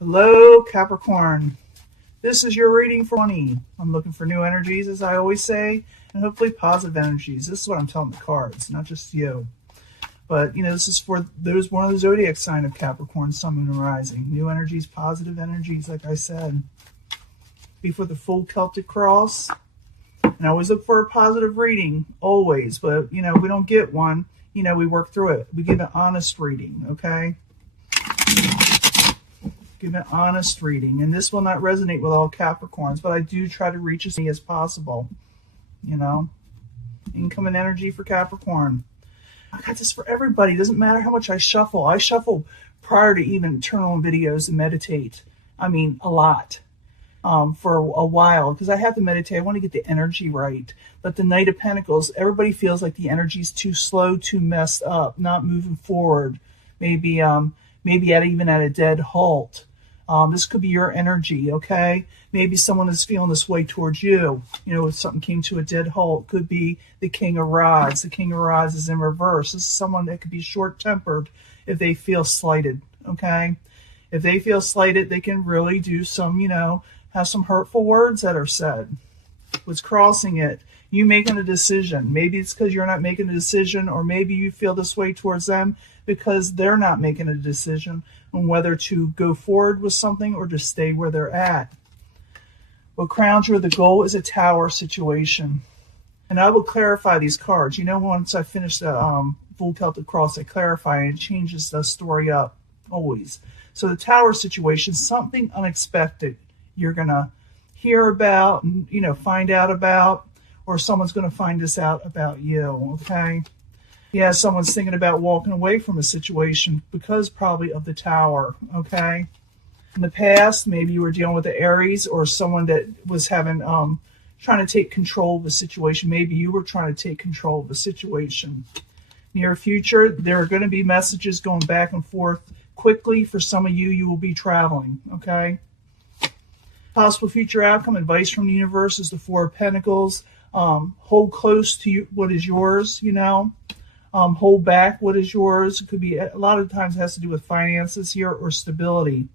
Hello, Capricorn. This is your reading for 20. I'm looking for new energies, as I always say, and hopefully positive energies. This is what I'm telling the cards, not just you. But, this is for those one of the zodiac sign of Capricorn, Sun, Moon, and Rising. New energies, positive energies, like I said. Before the full Celtic cross. And I always look for a positive reading, always. But, if we don't get one, we work through it. We give an honest reading, okay? Give an honest reading. And this will not resonate with all Capricorns, but I do try to reach as many as possible. Incoming energy for Capricorn. I got this for everybody. It doesn't matter how much I shuffle. I shuffle prior to even turn on videos and meditate. I mean, a lot. For a while, because I have to meditate. I want to get the energy right. But the Knight of Pentacles, everybody feels like the energy's too slow, too messed up, not moving forward. Maybe even at a dead halt. This could be your energy, okay? Maybe someone is feeling this way towards you. If something came to a dead halt, could be the King of Rods. The King of Rods is in reverse. This is someone that could be short-tempered if they feel slighted, okay? If they feel slighted, they can really do some, have some hurtful words that are said. What's crossing it? You making a decision. Maybe it's because you're not making a decision, or maybe you feel this way towards them because they're not making a decision on whether to go forward with something or just stay where they're at. What crowns you, the goal is a Tower situation. And I will clarify these cards. Once I finish the full Celtic cross, I clarify and it changes the story up always. So the Tower situation, something unexpected you're going to hear about and, find out about, or someone's going to find this out about you, okay? Yeah, someone's thinking about walking away from a situation because probably of the Tower, okay? In the past, maybe you were dealing with the Aries or someone that was having, trying to take control of the situation. Maybe you were trying to take control of the situation. Near future, there are going to be messages going back and forth quickly. For some of you, you will be traveling, okay? Possible future outcome, advice from the universe is the Four of Pentacles. Hold close to what is yours, hold back what is yours. It could be, a lot of times it has to do with finances here or stability.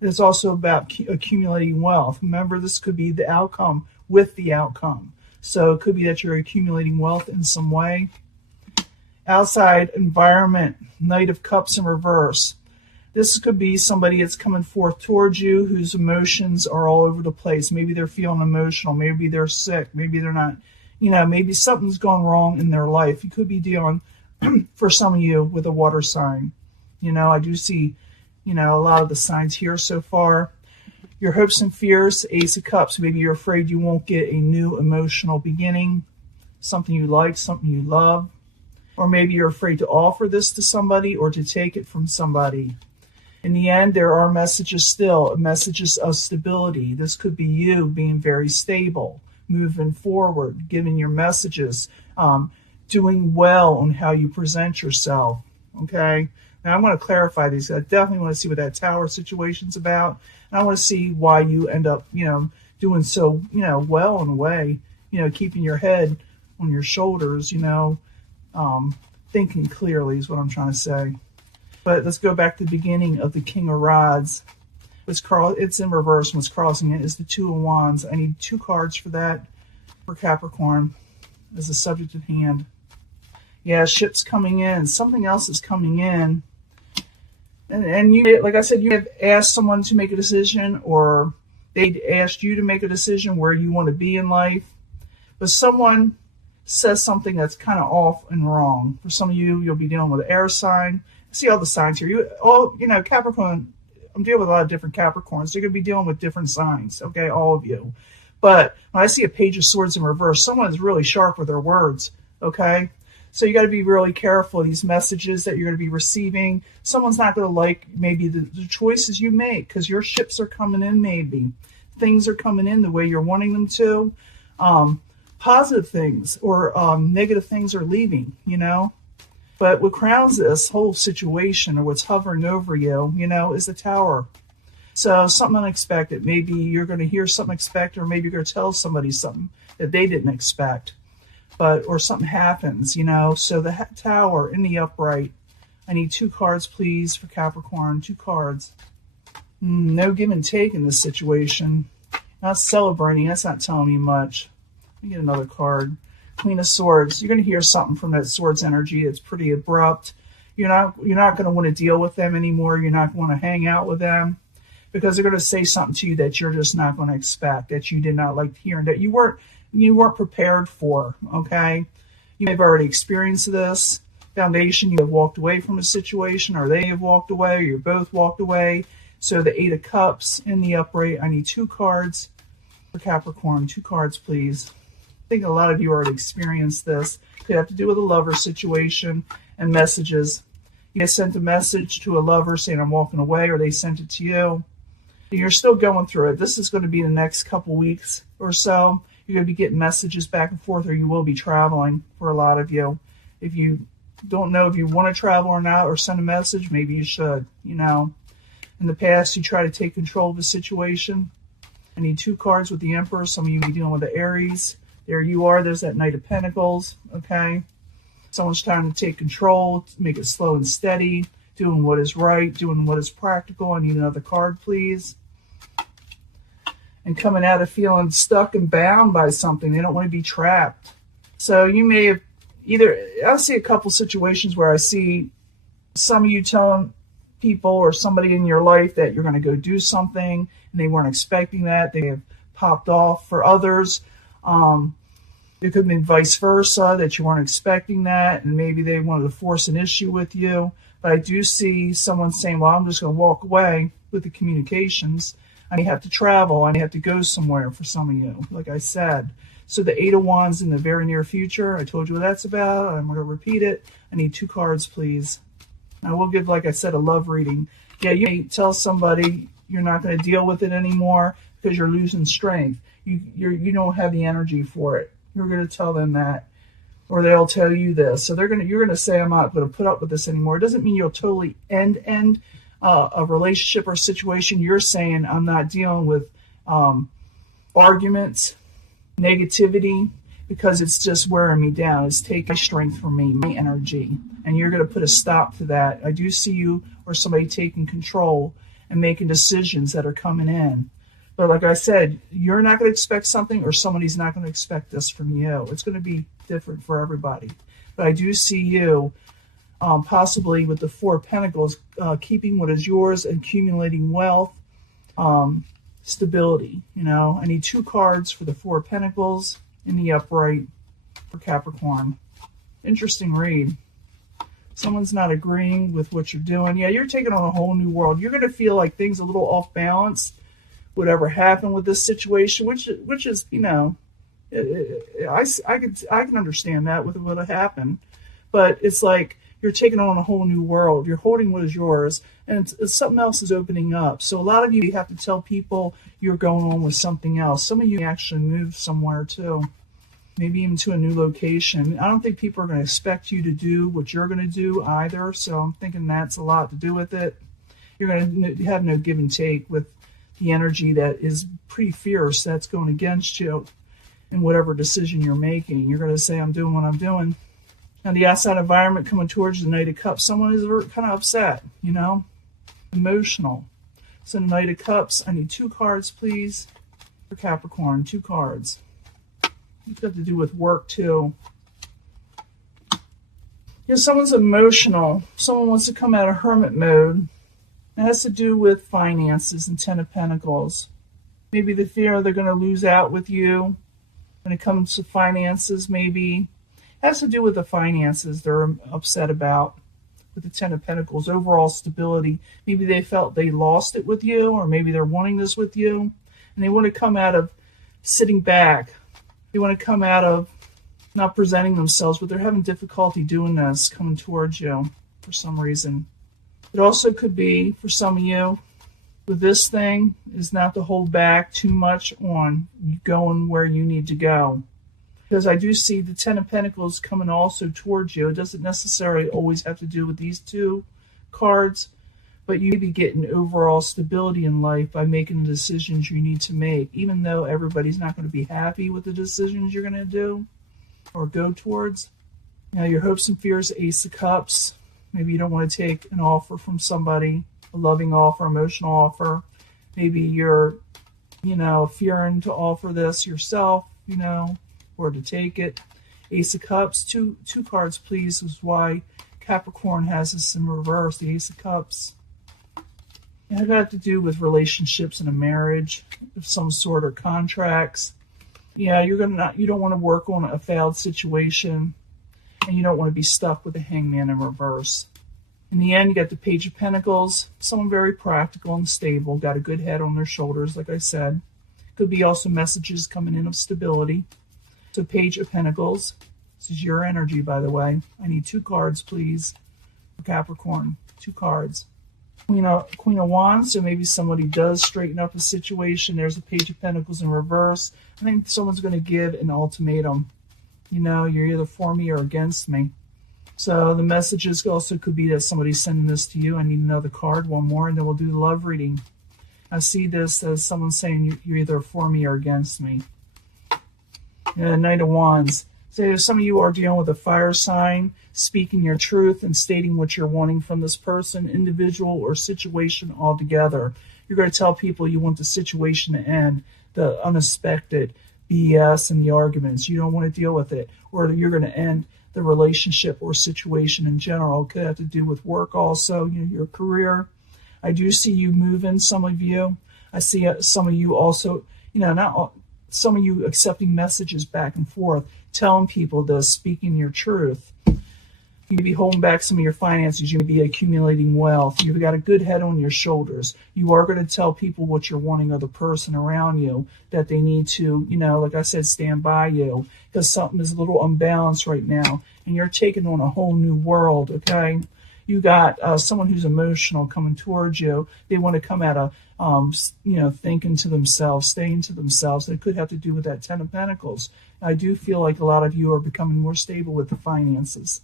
It's also about accumulating wealth. Remember, this could be the outcome with the outcome. So it could be that you're accumulating wealth in some way. Outside environment, Knight of Cups in reverse. This could be somebody that's coming forth towards you whose emotions are all over the place. Maybe they're feeling emotional. Maybe they're sick. Maybe they're not, maybe something's gone wrong in their life. You could be dealing, for some of you, with a water sign. I do see, a lot of the signs here so far. Your hopes and fears, Ace of Cups. Maybe you're afraid you won't get a new emotional beginning, something you like, something you love. Or maybe you're afraid to offer this to somebody or to take it from somebody. In the end, there are messages still, messages of stability. This could be you being very stable, moving forward, giving your messages, doing well on how you present yourself, okay? Now, I'm going to clarify these. I definitely want to see what that Tower situation's about. And I want to see why you end up, doing so, well in a way, keeping your head on your shoulders, thinking clearly is what I'm trying to say. But let's go back to the beginning of the King of Rods. It's in reverse. What's crossing it is the Two of Wands. I need 2 cards for that for Capricorn as a subject at hand. Yeah, ship's coming in. Something else is coming in. And you, like I said, you have asked someone to make a decision, or they asked you to make a decision where you want to be in life. But someone says something that's kind of off and wrong. For some of you, you'll be dealing with an air sign. See all the signs here. Capricorn, I'm dealing with a lot of different Capricorns. They're going to be dealing with different signs, okay, all of you. But when I see a Page of Swords in reverse, someone is really sharp with their words, okay? So you got to be really careful. These messages that you're going to be receiving, someone's not going to like maybe the choices you make because your ships are coming in maybe. Things are coming in the way you're wanting them to. Positive things or negative things are leaving, But what crowns this whole situation, or what's hovering over you, is the Tower. So something unexpected. Maybe you're going to hear something unexpected, or maybe you're going to tell somebody something that they didn't expect. Or something happens, So the Tower in the upright. I need 2 cards, please, for Capricorn. 2 cards. No give and take in this situation. Not celebrating. That's not telling you much. Let me get another card. Queen of Swords. You're going to hear something from that Swords energy. It's pretty abrupt. You're not going to want to deal with them anymore. You're not going to hang out with them because they're going to say something to you that you're just not going to expect, that you did not like hearing, that you weren't prepared for. Okay, you may have already experienced this. Foundation, you have walked away from a situation, or they have walked away, or you both walked away. So the Eight of Cups in the upright. I need 2 cards for Capricorn. 2 cards, please. I think a lot of you already experienced this. Could have to do with a lover situation and messages. You sent a message to a lover saying, I'm walking away, or they sent it to you. You're still going through it. This is going to be the next couple weeks or so. You're going to be getting messages back and forth, or you will be traveling for a lot of you. If you don't know if you want to travel or not, or send a message, maybe you should. You know, in the past, you try to take control of the situation. I need 2 cards with the Emperor. Some of you be dealing with the Aries. There you are. There's that Knight of Pentacles. Okay. Someone's trying to take control, make it slow and steady, doing what is right, doing what is practical. I need another card, please. And coming out of feeling stuck and bound by something. They don't want to be trapped. So you may have I see a couple situations where I see some of you telling people or somebody in your life that you're going to go do something and they weren't expecting that. They have popped off. For others, it could have been vice versa, that you weren't expecting that, and maybe they wanted to force an issue with you. But I do see someone saying, well, I'm just going to walk away with the communications. I may have to travel. I may have to go somewhere for some of you, like I said. So the Eight of Wands in the very near future, I told you what that's about. I'm going to repeat it. I need 2 cards, please. I will give, like I said, a love reading. Yeah, you may tell somebody you're not going to deal with it anymore because you're losing strength. You don't have the energy for it. You're going to tell them that, or they'll tell you this. So you're going to say, I'm not going to put up with this anymore. It doesn't mean you'll totally end a relationship or situation. You're saying, I'm not dealing with arguments, negativity, because it's just wearing me down. It's taking strength from me, my energy, and you're going to put a stop to that. I do see you or somebody taking control and making decisions that are coming in. But like I said, you're not going to expect something, or somebody's not going to expect this from you. It's going to be different for everybody. But I do see you possibly with the 4 of Pentacles, keeping what is yours, accumulating wealth, stability. You know, I need 2 cards for the 4 of Pentacles in the upright for Capricorn. Interesting read. Someone's not agreeing with what you're doing. Yeah, you're taking on a whole new world. You're going to feel like things a little off balance, whatever happened with this situation, which is, you know, I can understand that with what happened, but it's like you're taking on a whole new world. You're holding what is yours, and it's something else is opening up. So a lot of you have to tell people you're going on with something else. Some of you actually move somewhere too, maybe even to a new location. I don't think people are going to expect you to do what you're going to do either, so I'm thinking that's a lot to do with it. You're going to have no give and take with the energy that is pretty fierce that's going against you in whatever decision you're making. You're going to say, I'm doing what I'm doing. Now, the outside environment coming towards the Knight of Cups, someone is kind of upset, you know, emotional. So the Knight of Cups, I need 2 cards, please, for Capricorn. 2 cards. It's got to do with work, too. Yeah, someone's emotional. Someone wants to come out of hermit mode. It has to do with finances and 10 of Pentacles. Maybe the fear they're going to lose out with you when it comes to finances, maybe. It has to do with the finances they're upset about with the 10 of Pentacles. Overall stability. Maybe they felt they lost it with you, or maybe they're wanting this with you. And they want to come out of sitting back. They want to come out of not presenting themselves, but they're having difficulty doing this, coming towards you for some reason. It also could be, for some of you, with this thing, is not to hold back too much on going where you need to go. Because I do see the 10 of Pentacles coming also towards you. It doesn't necessarily always have to do with these 2 cards, but you may be getting overall stability in life by making the decisions you need to make, even though everybody's not going to be happy with the decisions you're going to do or go towards. Now, your hopes and fears, Ace of Cups. Maybe you don't want to take an offer from somebody, a loving offer, emotional offer. Maybe you're, fearing to offer this yourself, or to take it. Ace of Cups, two cards, please, is why Capricorn has this in reverse, the Ace of Cups. And it got to do with relationships and a marriage of some sort, or contracts. Yeah, you don't want to work on a failed situation, and you don't want to be stuck with the Hangman in reverse. In the end, you got the Page of Pentacles, someone very practical and stable, got a good head on their shoulders, like I said. Could be also messages coming in of stability. So Page of Pentacles, this is your energy, by the way. I need 2 cards, please, for Capricorn. 2 cards. Queen of Wands, so maybe somebody does straighten up a situation. There's a Page of Pentacles in reverse. I think someone's going to give an ultimatum. You're either for me or against me. So the messages also could be that somebody's sending this to you. I need another card, one more, and then we'll do the love reading. I see this as someone saying you're either for me or against me. Knight of Wands. So some of you are dealing with a fire sign, speaking your truth and stating what you're wanting from this person, individual or situation altogether. You're going to tell people you want the situation to end, the unexpected BS and the arguments. You don't want to deal with it, or you're going to end the relationship or situation in general. It could have to do with work also, your career. I do see you moving, some of you. I see some of you also, some of you accepting messages back and forth, telling people this, speaking your truth. You may be holding back some of your finances. You may be accumulating wealth. You've got a good head on your shoulders. You are going to tell people what you're wanting of the person around you, that they need to, like I said, stand by you, because something is a little unbalanced right now, and you're taking on a whole new world, okay? You got someone who's emotional coming towards you. They want to come out of, thinking to themselves, staying to themselves. It could have to do with that Ten of Pentacles. I do feel like a lot of you are becoming more stable with the finances,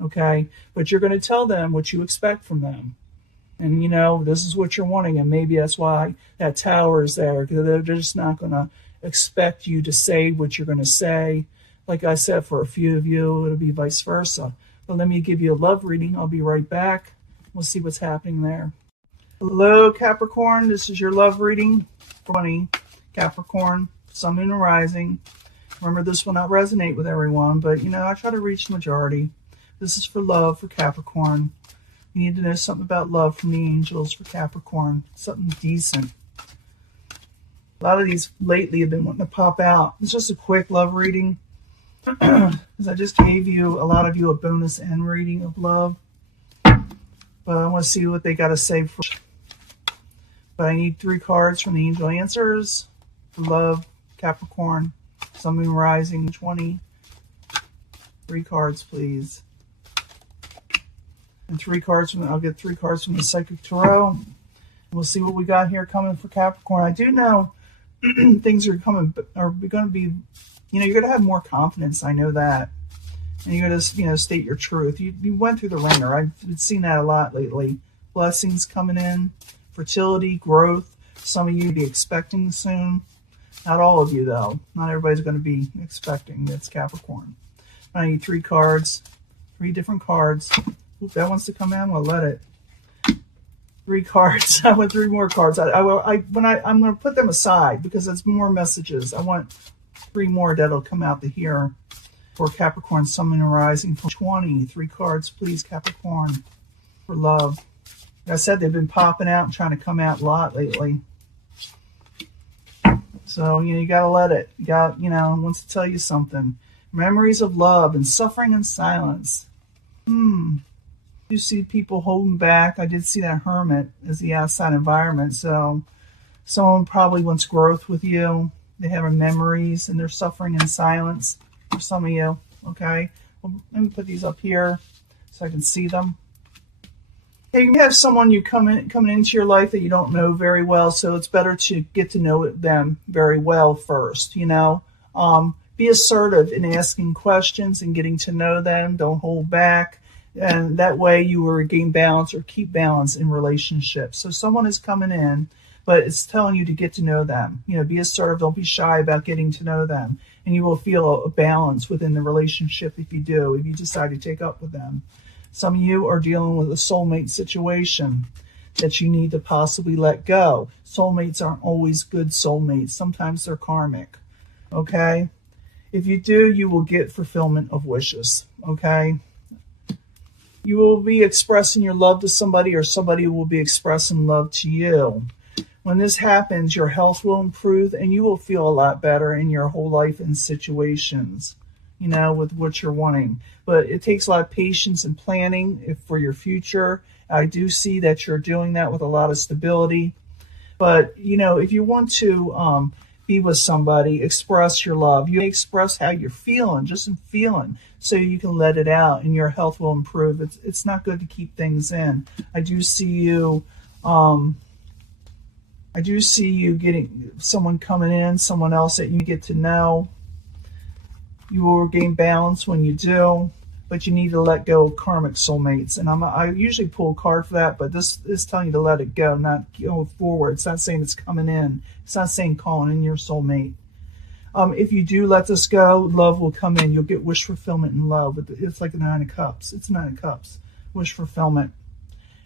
okay? But you're going to tell them what you expect from them. And, this is what you're wanting, and maybe that's why that Tower is there, because they're just not going to expect you to say what you're going to say. Like I said, for a few of you, it'll be vice versa. But let me give you a love reading. I'll be right back. We'll see what's happening there. Hello, Capricorn. This is your love reading for 20. Capricorn, Sun, Moon, and Rising. Remember, this will not resonate with everyone, but, I try to reach the majority. This is for love for Capricorn. You need to know something about love from the angels for Capricorn. Something decent. A lot of these lately have been wanting to pop out. It's just a quick love reading. Because I just gave you, a lot of you, a bonus end reading of love. But I want to see what they got to say for. But I need 3 cards from the angel answers. For love, Capricorn, Sun, Moon, Rising, 20. 3 cards, please. And 3 cards from, I'll get 3 cards from the Psychic Tarot. We'll see what we got here coming for Capricorn. I do know things are going to be, you're going to have more confidence. I know that. And you're going to, state your truth. You went through the ringer. I've seen that a lot lately. Blessings coming in, fertility, growth. Some of you be expecting soon. Not all of you, though. Not everybody's going to be expecting. That's Capricorn. I need 3 cards, 3 different cards. Oop, that wants to come in. We'll let it. 3 cards. I want 3 more cards. I'm going to put them aside because it's more messages. I want 3 more that'll come out to here for Capricorn, Sun, Moon, and Rising for 20. 3 cards, please, Capricorn, for love. Like I said, they've been popping out and trying to come out a lot lately. So, you got to let it. You got, wants to tell you something. Memories of love and suffering in silence. You see people holding back. I did see that Hermit as the outside environment. So someone probably wants growth with you. They have memories and they're suffering in silence for some of you. Okay. Well, let me put these up here so I can see them. Hey, you have someone coming into your life that you don't know very well. So it's better to get to know them very well first, Be assertive in asking questions and getting to know them. Don't hold back. And that way you will regain balance or keep balance in relationships. So someone is coming in, but it's telling you to get to know them. Be assertive. Don't be shy about getting to know them. And you will feel a balance within the relationship if you decide to take up with them. Some of you are dealing with a soulmate situation. that you need to possibly let go. Soulmates aren't always good soulmates. Sometimes they're karmic. Okay? If you do, you will get fulfillment of wishes. Okay? You will be expressing your love to somebody, or somebody will be expressing love to you. When this happens, your health will improve and you will feel a lot better in your whole life and situations, with what you're wanting. But it takes a lot of patience and planning for your future. I do see that you're doing that with a lot of stability. But, if you want to be with somebody, express your love. You express how you're feeling, just in feeling, so you can let it out and your health will improve. It's not good to keep things in. I do see you getting someone coming in, someone else that you get to know. You will regain balance when you do, but you need to let go of karmic soulmates. And I usually pull a card for that, but this is telling you to let it go, not go forward. It's not saying it's coming in. It's not saying calling in your soulmate. If you do let this go, love will come in. You'll get wish fulfillment in love. It's like the Nine of Cups. It's Nine of Cups. Wish fulfillment.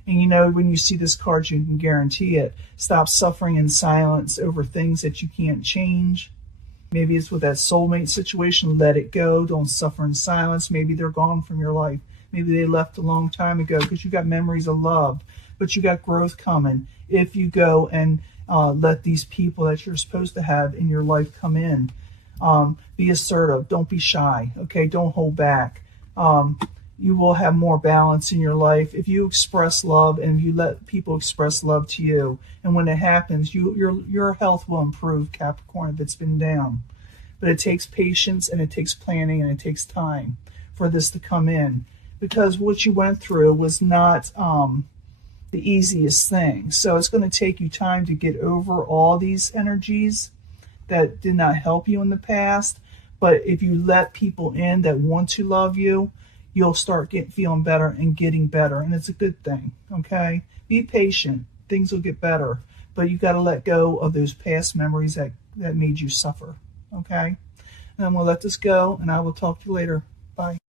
And when you see this card, you can guarantee it. Stop suffering in silence over things that you can't change. Maybe it's with that soulmate situation. Let it go. Don't suffer in silence. Maybe they're gone from your life. Maybe they left a long time ago, because you got memories of love, but you got growth coming if you go and let these people that you're supposed to have in your life come in. Be assertive. Don't be shy. Okay, don't hold back. You will have more balance in your life if you express love and you let people express love to you. And when it happens, your health will improve, Capricorn, if it's been down. But it takes patience and it takes planning and it takes time for this to come in, because what you went through was not the easiest thing. So it's going to take you time to get over all these energies that did not help you in the past. But if you let people in that want to love you, you'll start feeling better and getting better. And it's a good thing, okay? Be patient. Things will get better. But you got to let go of those past memories that made you suffer, okay? And I'm going to let this go, and I will talk to you later. Bye.